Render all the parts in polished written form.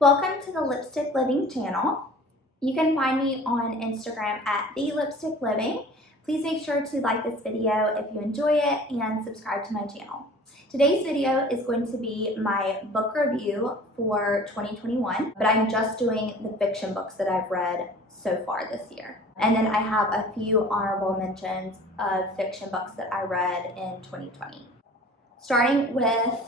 Welcome to the Lipstick Living channel. You can find me on Instagram at The Lipstick Living. Please make sure to like this video if you enjoy it and subscribe to my channel. Today's video is going to be my book review for 2021, but I'm just doing the fiction books that I've read so far this year. And then I have a few honorable mentions of fiction books that I read in 2020. Starting with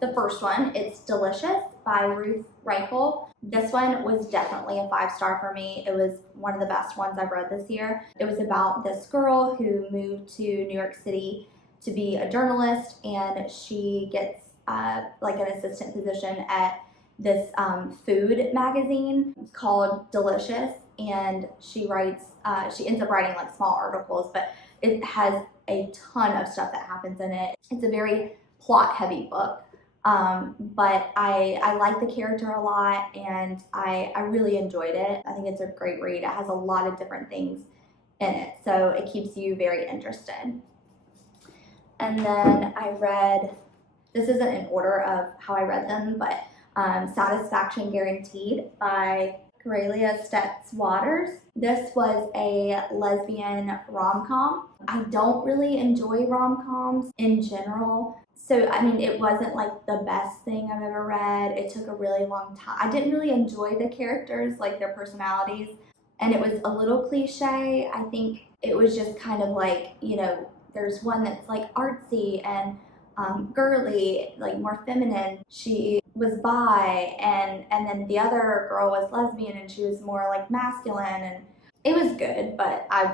the first one, it's Delicious by Ruth Reichl. This one was definitely a 5-star for me. It was one of the best ones I've read this year. It was about this girl who moved to New York City to be a journalist, and she gets like an assistant position at this food magazine called Delicious, and she ends up writing like small articles, but it has a ton of stuff that happens in it. It's a very plot-heavy book. But I like the character a lot, and I really enjoyed it. I think it's a great read. It has a lot of different things in it, so it keeps you very interested. And then I read, this isn't in order of how I read them, but Satisfaction Guaranteed by Correlia, Stets. This was a lesbian rom-com. I don't really enjoy rom-coms in general. So, I mean, it wasn't like the best thing I've ever read. It took a really long time. I didn't really enjoy the characters, like their personalities, and it was a little cliche. I think it was just kind of like, you know, there's one that's like artsy and girly, like more feminine. She was bi, and then the other girl was lesbian, and she was more like masculine, and it was good, but I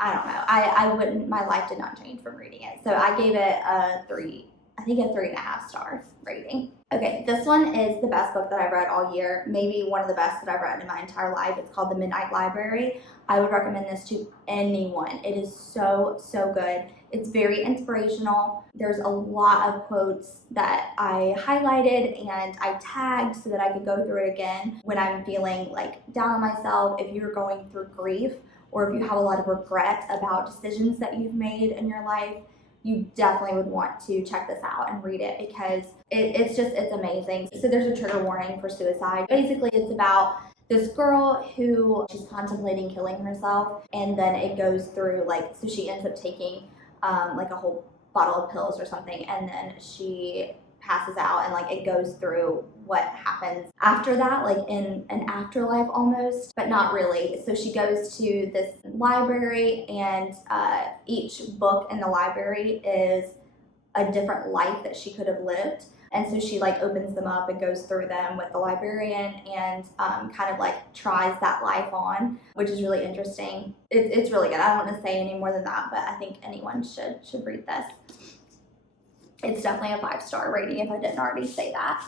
don't know. I wouldn't, my life did not change from reading it. So I gave it a 3.5 star rating. Okay, this one is the best book that I've read all year, maybe one of the best that I've read in my entire life. It's called The Midnight Library. I would recommend this to anyone. It is so good. It's very inspirational. There's a lot of quotes that I highlighted and I tagged so that I could go through it again when I'm feeling like down on myself. If you're going through grief, or if you have a lot of regret about decisions that you've made in your life, you definitely would want to check this out and read it, because it's amazing. So there's a trigger warning for suicide. Basically, it's about this girl who she's contemplating killing herself, and then it goes through like, so she ends up taking like a whole bottle of pills or something, and then she passes out, and like it goes through what happens after that, like in an afterlife almost, but not really. So she goes to this library, and each book in the library is a different life that she could have lived. And so she like opens them up and goes through them with the librarian, and kind of like tries that life on, which is really interesting. It's really good. I don't want to say any more than that, but I think anyone should read this. It's definitely a 5-star rating if I didn't already say that.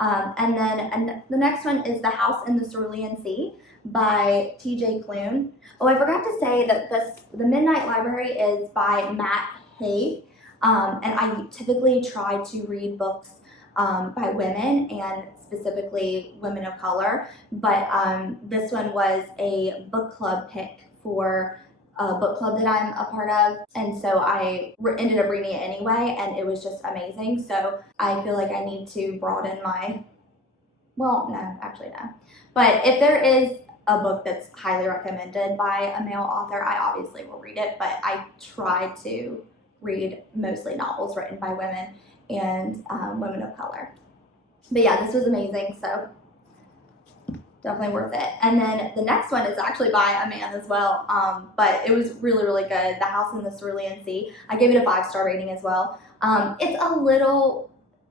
And then the next one is The House in the Cerulean Sea by T.J. Cloon. Oh, I forgot to say that The Midnight Library is by Matt Haig. And I typically try to read books by women, and specifically women of color. But this one was a book club pick for a book club that I'm a part of, and so I ended up reading it anyway, and it was just amazing. So I feel like I need to broaden my, well, no, actually no. But if there is a book that's highly recommended by a male author, I obviously will read it, but I try to read mostly novels written by women and women of color. But yeah, this was amazing, so definitely worth it. And then the next one is actually by a man as well, but it was really good. The House in the Cerulean Sea. I gave it a 5-star rating as well. It's a little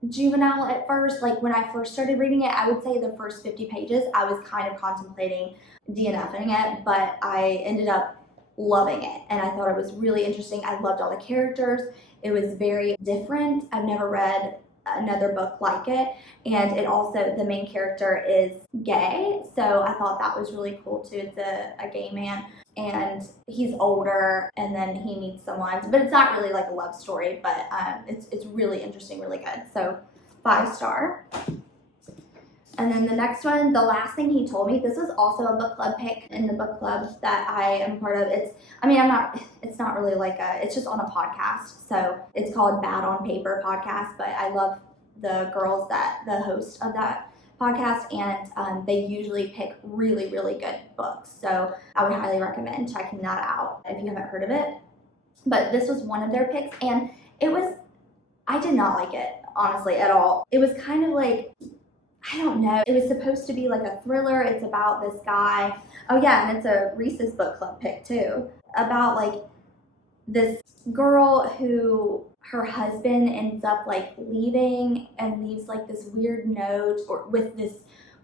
juvenile at first. Like when I first started reading it, I would say the first 50 pages, I was kind of contemplating DNFing it, but I ended up loving it, and I thought it was really interesting. I loved all the characters. It was very different. I've never read another book like it, and it also, the main character is gay, so I thought that was really cool too. It's a gay man, and he's older, and then he meets someone, but it's not really like a love story, but it's really interesting, really good. So 5-star. And then the next one, The Last Thing He Told Me. This is also a book club pick in the book club that I am part of. It's not really like it's just on a podcast. So it's called Bad on Paper podcast, but I love the girls the host of that podcast, and they usually pick really, really good books. So I would highly recommend checking that out if you haven't heard of it. But this was one of their picks, and I did not like it, honestly, at all. It was kind of like, I don't know, it was supposed to be like a thriller. It's about this guy. Oh yeah, and it's a Reese's Book Club pick too. About like this girl who her husband ends up like leaving and leaves like this weird note with this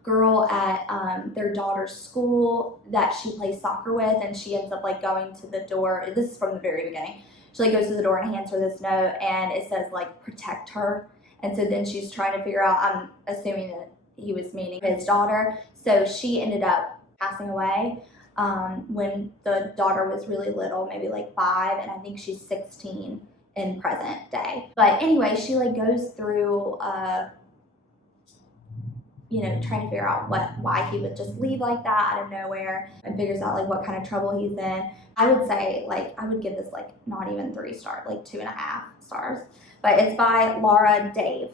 girl at their daughter's school that she plays soccer with, and she ends up like going to the door. This is from the very beginning. She like goes to the door and hands her this note, and it says like protect her. And so then she's trying to figure out, I'm assuming that he was meaning his daughter. So she ended up passing away when the daughter was really little, maybe like 5, and I think she's 16 in present day. But anyway, she like goes through trying to figure out why he would just leave like that out of nowhere, and figures out like what kind of trouble he's in. I would say like I would give this like not even 3 stars, like 2.5 stars. But it's by Laura Dave.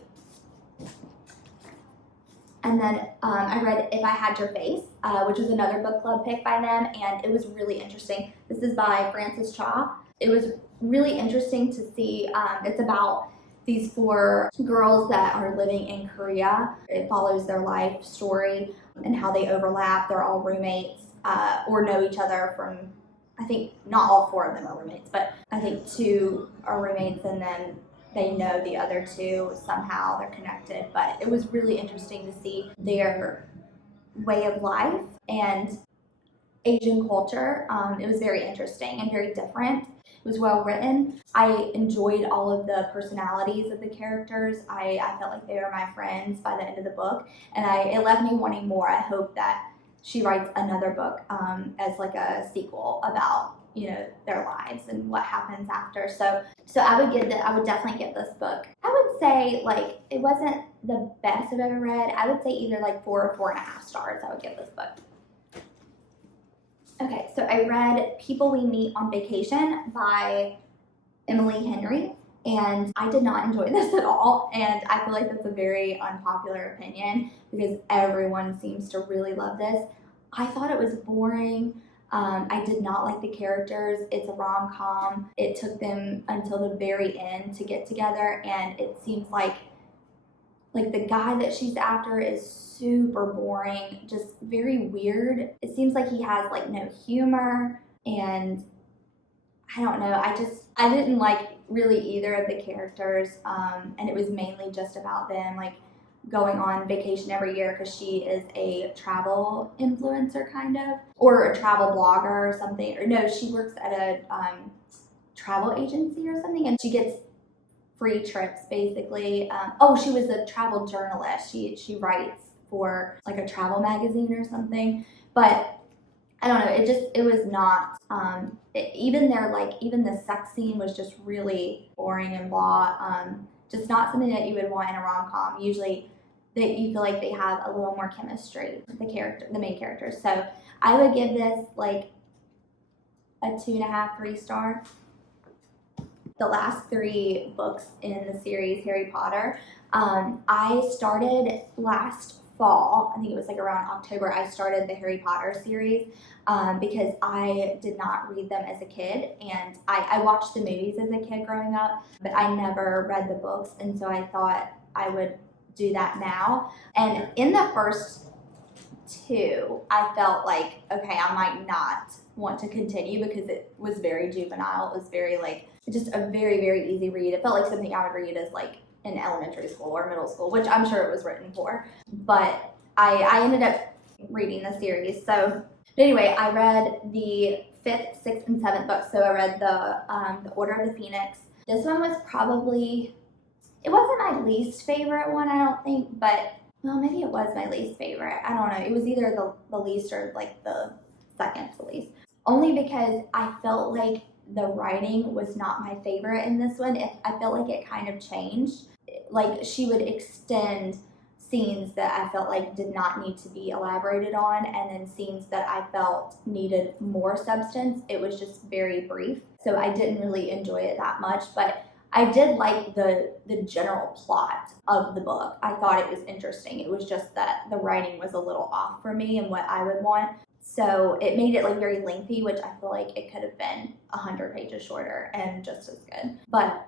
And then I read If I Had Your Face, which was another book club pick by them, and it was really interesting. This is by Frances Cha. It was really interesting to see. It's about these 4 girls that are living in Korea. It follows their life story and how they overlap. They're all roommates or know each other from, I think not all 4 of them are roommates, but I think 2 are roommates, and then they know the other 2 somehow. They're connected. But it was really interesting to see their way of life and Asian culture. It was very interesting and very different. It was well written. I enjoyed all of the personalities of the characters. I felt like they were my friends by the end of the book, and it left me wanting more. I hope that she writes another book as like a sequel about their lives and what happens after. So I would definitely give this book, I would say, like, it wasn't the best I've ever read. I would say either like 4 or 4.5 stars I would give this book. Okay, so I read People We Meet on Vacation by Emily Henry, and I did not enjoy this at all, and I feel like that's a very unpopular opinion because everyone seems to really love this. I thought it was boring. I did not like the characters. It's a rom-com. It took them until the very end to get together, and it seems like the guy that she's after is super boring, just very weird. It seems like he has like no humor, and I don't know. I didn't like really either of the characters, and it was mainly just about them like going on vacation every year because she is a travel influencer kind of, or a travel blogger or something. Or no, she works at a travel agency or something, and she gets free trips basically. She was a travel journalist. She writes for like a travel magazine or something. But I don't know, it was not, even the sex scene was just really boring and blah. Just not something that you would want in a rom-com. Usually you feel like they have a little more chemistry, the main characters. So I would give this like a 2.5, 3 star. The last 3 books in the series, Harry Potter, I started last fall. I think it was like around October. I started the Harry Potter series because I did not read them as a kid, and I watched the movies as a kid growing up, but I never read the books, and so I thought I would do that now. And in the first 2, I felt like, okay, I might not want to continue because it was very juvenile. It was very like just a very, very easy read. It felt like something I would read as like in elementary school or middle school, which I'm sure it was written for. But I ended up reading the series. So anyway, I read the 5th, 6th, and 7th books. So I read the Order of the Phoenix. This one was probably, it wasn't my least favorite one, I don't think, but well, maybe it was my least favorite. I don't know. It was either the least or like the second to least. Only because I felt like the writing was not my favorite in this one. I felt like it kind of changed. Like she would extend scenes that I felt like did not need to be elaborated on, and then scenes that I felt needed more substance. It was just very brief. So I didn't really enjoy it that much, but I did like the general plot of the book. I thought it was interesting. It was just that the writing was a little off for me and what I would want. So it made it like very lengthy, which I feel like it could have been 100 pages shorter and just as good. But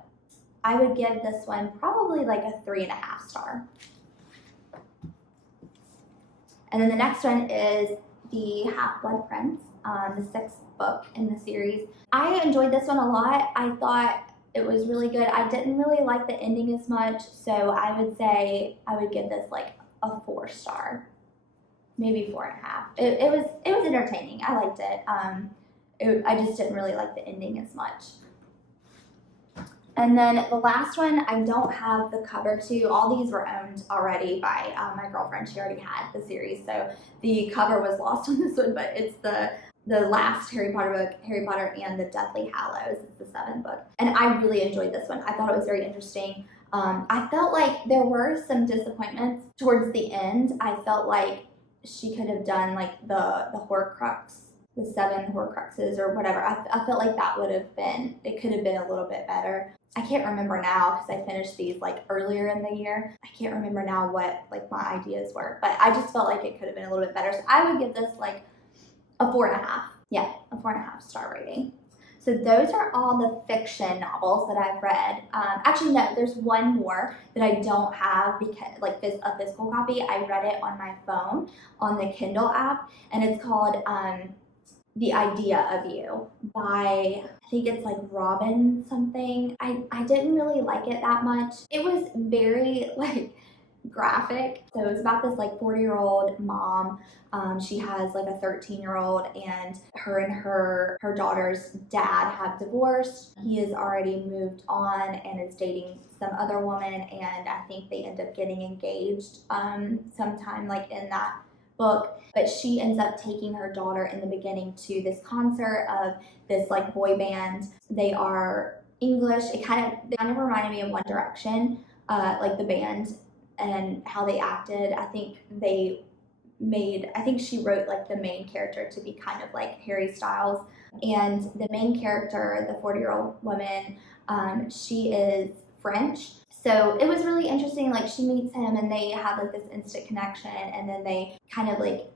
I would give this one probably like a 3.5 star. And then the next one is the Half-Blood Prince, the 6th book in the series. I enjoyed this one a lot. I thought it was really good. I didn't really like the ending as much, so I would say I would give this like a 4 star, maybe 4.5. It was entertaining. I liked it. I just didn't really like the ending as much. And then the last one, I don't have the cover to. All these were owned already by my girlfriend. She already had the series, so the cover was lost on this one, but it's the last Harry Potter book, Harry Potter and the Deathly Hallows. It's the 7th book. And I really enjoyed this one. I thought it was very interesting. I felt like there were some disappointments towards the end. I felt like she could have done like the Horcrux, the 7 Horcruxes or whatever. I felt like that would have been, it could have been a little bit better. I can't remember now because I finished these like earlier in the year. I can't remember now what like my ideas were, but I just felt like it could have been a little bit better. So I would give this like a 4.5. Yeah, a 4.5 star rating. So those are all the fiction novels that I've read. Actually, no, there's one more that I don't have because like a physical copy. I read it on my phone on the Kindle app, and it's called The Idea of You by, I think it's like Robin something. I didn't really like it that much. It was very like graphic. So it's about this like 40-year-old mom. She has like a 13-year-old, and her daughter's dad have divorced. He has already moved on and is dating some other woman, and I think they end up getting engaged sometime like in that book. But she ends up taking her daughter in the beginning to this concert of this like boy band. They are English. They kind of reminded me of One Direction, like the band and how they acted. I think she wrote like the main character to be kind of like Harry Styles. And the main character, the 40-year-old woman, she is French. So it was really interesting. Like she meets him and they have like this instant connection, and then they kind of like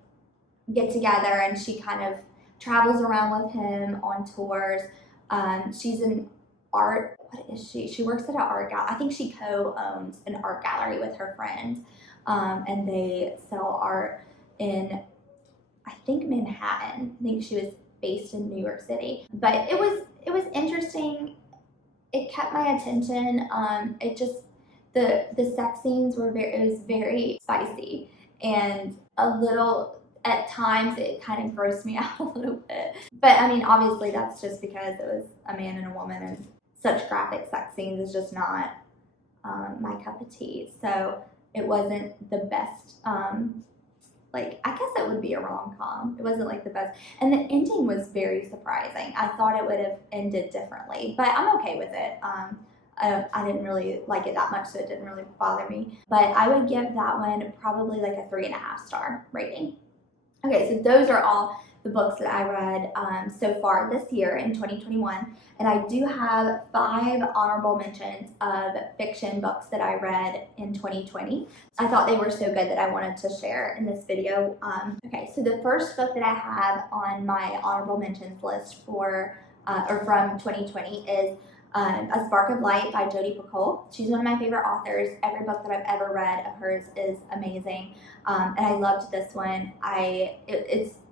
get together, and she kind of travels around with him on tours. She's an art, what is she? She works at an art gallery. I think she co-owns an art gallery with her friend, and they sell art in, I think, Manhattan. I think she was based in New York City. But it was interesting. It kept my attention. It just, the sex scenes were it was very spicy, and a little, at times it kind of grossed me out a little bit. But I mean, obviously that's just because it was a man and a woman, and such graphic sex scenes is just not my cup of tea. So it wasn't the best, like, I guess it would be a rom-com. It wasn't like the best. And the ending was very surprising. I thought it would have ended differently, but I'm okay with it. I didn't really like it that much, so it didn't really bother me. But I would give that one probably like a 3.5 star rating. Okay, so those are all the books that I read so far this year in 2021. And I do have 5 honorable mentions of fiction books that I read in 2020. I thought they were so good that I wanted to share in this video. Okay, so the first book that I have on my honorable mentions list for or from 2020 is A Spark of Light by Jodi Percol. She's one of my favorite authors. Every book that I've ever read of hers is amazing, and I loved this one.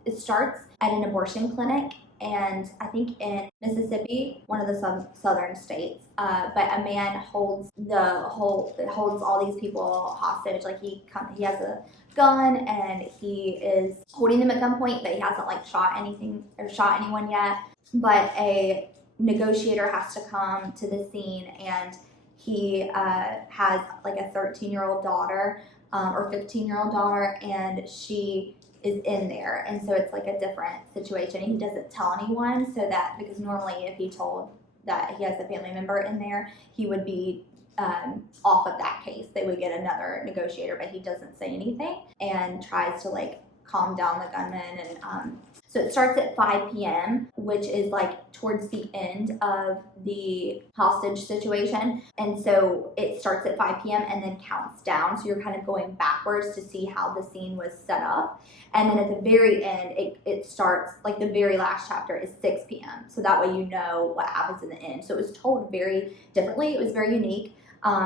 It starts at an abortion clinic, and I think in Mississippi, one of the southern states. But a man holds all these people hostage. Like he has a gun, and he is holding them at gunpoint, but he hasn't like shot anyone yet. But a negotiator has to come to the scene, and he has like a 13-year-old daughter or 15-year-old daughter, and she is in there, and so it's like a different situation. He doesn't tell anyone, so that, because normally if he told that he has a family member in there, he would be off of that case. They would get another negotiator, but he doesn't say anything and tries to like calm down the gunman. And so it starts at 5 p.m., which is like towards the end of the hostage situation. And so it starts at 5 p.m. and then counts down. So you're kind of going backwards to see how the scene was set up. And then at the very end, it starts, like the very last chapter is 6 p.m. So that way you know what happens in the end. So it was told very differently. It was very unique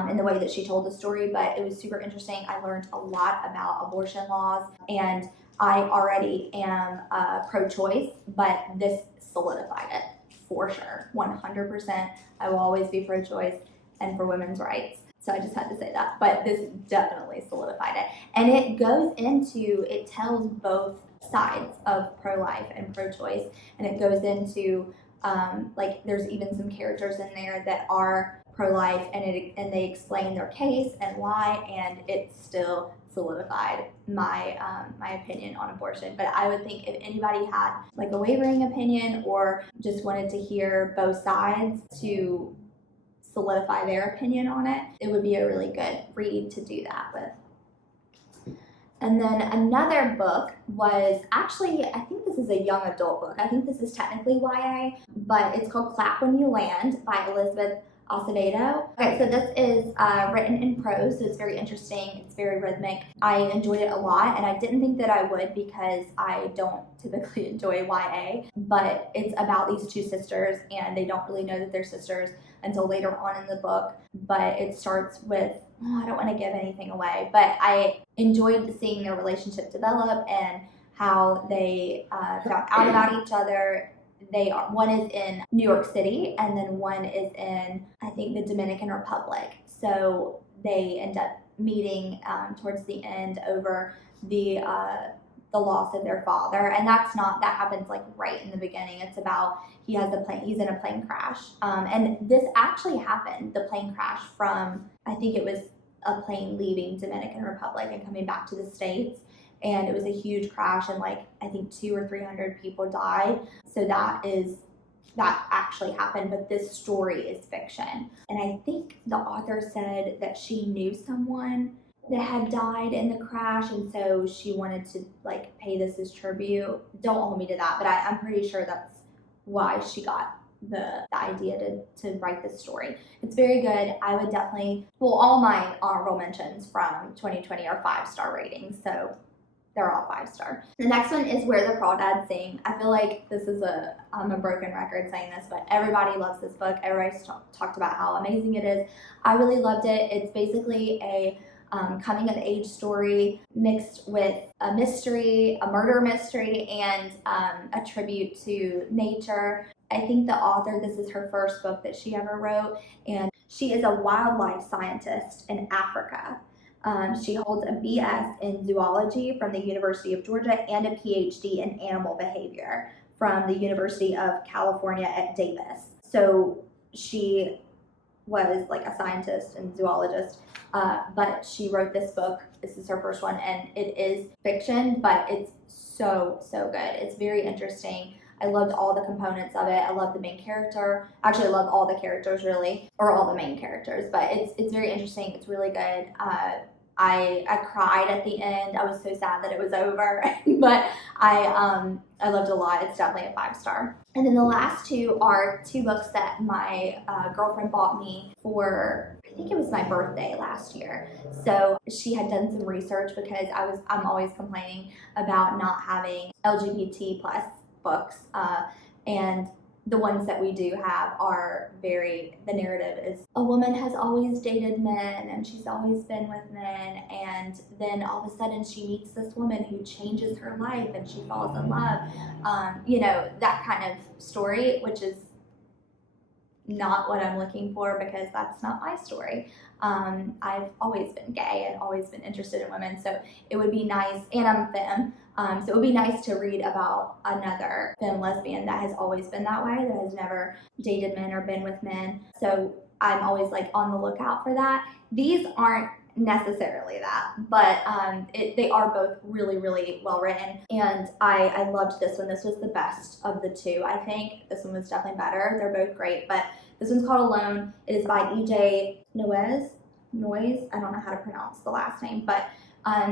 in the way that she told the story, but it was super interesting. I learned a lot about abortion laws, and I already am pro-choice, but this solidified it for sure, 100%. I will always be pro-choice and for women's rights. So I just had to say that, but this definitely solidified it. And it tells both sides of pro-life and pro-choice, and it goes into like there's even some characters in there that are pro-life, and they explain their case and why, and it still solidified my my opinion on abortion. But I would think if anybody had like a wavering opinion or just wanted to hear both sides to solidify their opinion on it, it would be a really good read to do that with. And then another book was actually, I think this is a young adult book. I think this is technically YA, but it's called Clap When You Land by Elizabeth Acevedo. Okay, so this is written in prose, so it's very interesting. It's very rhythmic. I enjoyed it a lot, and I didn't think that I would because I don't typically enjoy YA, but it's about these two sisters, and they don't really know that they're sisters until later on in the book. But it starts with, I don't want to give anything away, but I enjoyed seeing their relationship develop and how they found out about each other. One is in New York City, and then one is in, I think, the Dominican Republic. So they end up meeting towards the end over the loss of their father, and that happens like right in the beginning. It's about he's in a plane crash, and this actually happened. The plane crash from, I think it was a plane leaving Dominican Republic and coming back to the States. And it was a huge crash, and like I think 200 or 300 people died. So that actually happened, but this story is fiction. And I think the author said that she knew someone that had died in the crash, and so she wanted to like pay this as tribute. Don't hold me to that, but I'm pretty sure that's why she got the idea to write this story. It's very good. I would definitely, all my honorable mentions from 2020 are 5-star ratings, so they're all 5-star. The next one is Where the Crawdads Sing. I feel like this is I'm a broken record saying this, but everybody loves this book. Everybody's talked about how amazing it is. I really loved it. It's basically a coming of age story mixed with a mystery, a murder mystery, and a tribute to nature. I think the author, this is her first book that she ever wrote, and she is a wildlife scientist in Africa. She holds a BS in zoology from the University of Georgia and a PhD in animal behavior from the University of California at Davis. So she was like a scientist and zoologist, but she wrote this book. This is her first one, and it is fiction, but it's so good. It's very interesting. I loved all the components of it. I love the main character. Actually, I love all the characters really, or all the main characters, but it's very interesting. It's really good. I cried at the end. I was so sad that it was over, but I loved it a lot. It's definitely a 5-star. And then the last two are two books that my girlfriend bought me for, I think it was my birthday last year. So she had done some research because I'm always complaining about not having LGBT plus books, and the ones that we do have are the narrative is a woman has always dated men and she's always been with men, and then all of a sudden she meets this woman who changes her life and she falls in love, that kind of story, which is not what I'm looking for because that's not my story. I've always been gay and always been interested in women, so it would be nice, and I'm femme, so it would be nice to read about another femme lesbian that has always been that way, that has never dated men or been with men. So I'm always like on the lookout for that. These aren't necessarily that, but they are both really, really well written, and I loved this one. This was the best of the two. I think this one was definitely better. They're both great, but this one's called Alone. It is by E.J. Noyes. I don't know how to pronounce the last name, but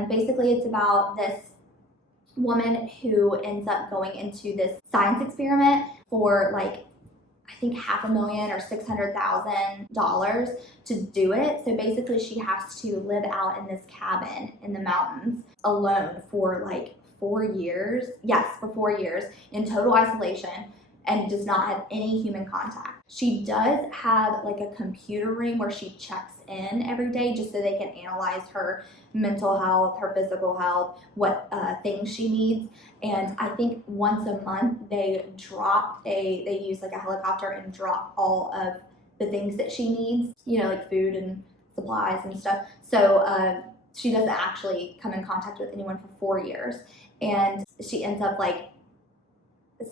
basically it's about this woman who ends up going into this science experiment for like, I think $500,000 or $600,000 to do it. So basically she has to live out in this cabin in the mountains alone for like 4 years. Yes, for 4 years in total isolation, and does not have any human contact. She does have like a computer room where she checks in every day just so they can analyze her mental health, her physical health, what things she needs. And I think once a month they use like a helicopter and drop all of the things that she needs, you know, like food and supplies and stuff. So she doesn't actually come in contact with anyone for 4 years. And she ends up like,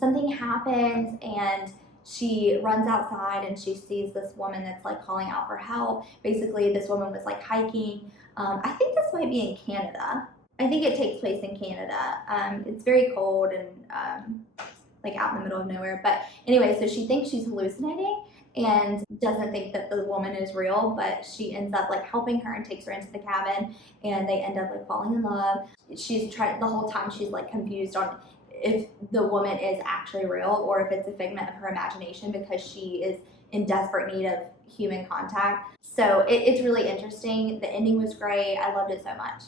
something happens and she runs outside and she sees this woman that's like calling out for help. Basically, this woman was like hiking. I think this might be in Canada. I think it takes place in Canada. It's very cold and like out in the middle of nowhere. But anyway, so she thinks she's hallucinating and doesn't think that the woman is real, but she ends up like helping her and takes her into the cabin, and they end up like falling in love. She's trying the whole time, she's like confused on if the woman is actually real or if it's a figment of her imagination, because she is in desperate need of human contact. So it's really interesting. The ending was great. I loved it so much.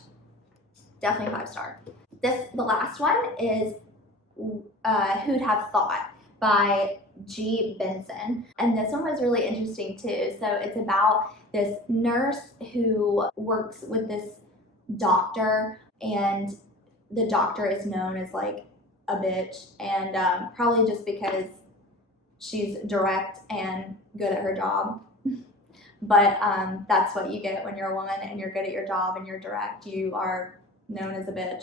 Definitely 5-star. The last one is Who'd Have Thought by Benson. And this one was really interesting too. So it's about this nurse who works with this doctor, and the doctor is known as like a bitch, and probably just because she's direct and good at her job. But that's what you get when you're a woman and you're good at your job and you're direct. You are known as a bitch.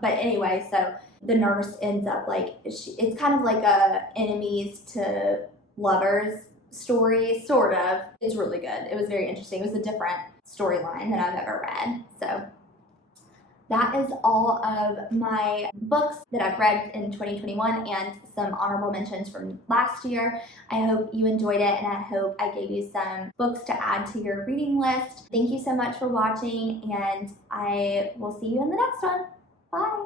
But anyway, so the nurse ends up like, it's kind of like a enemies to lovers story, sort of. It's really good. It was very interesting. It was a different storyline than I've ever read. So that is all of my books that I've read in 2021 and some honorable mentions from last year. I hope you enjoyed it, and I hope I gave you some books to add to your reading list. Thank you so much for watching, and I will see you in the next one. Bye!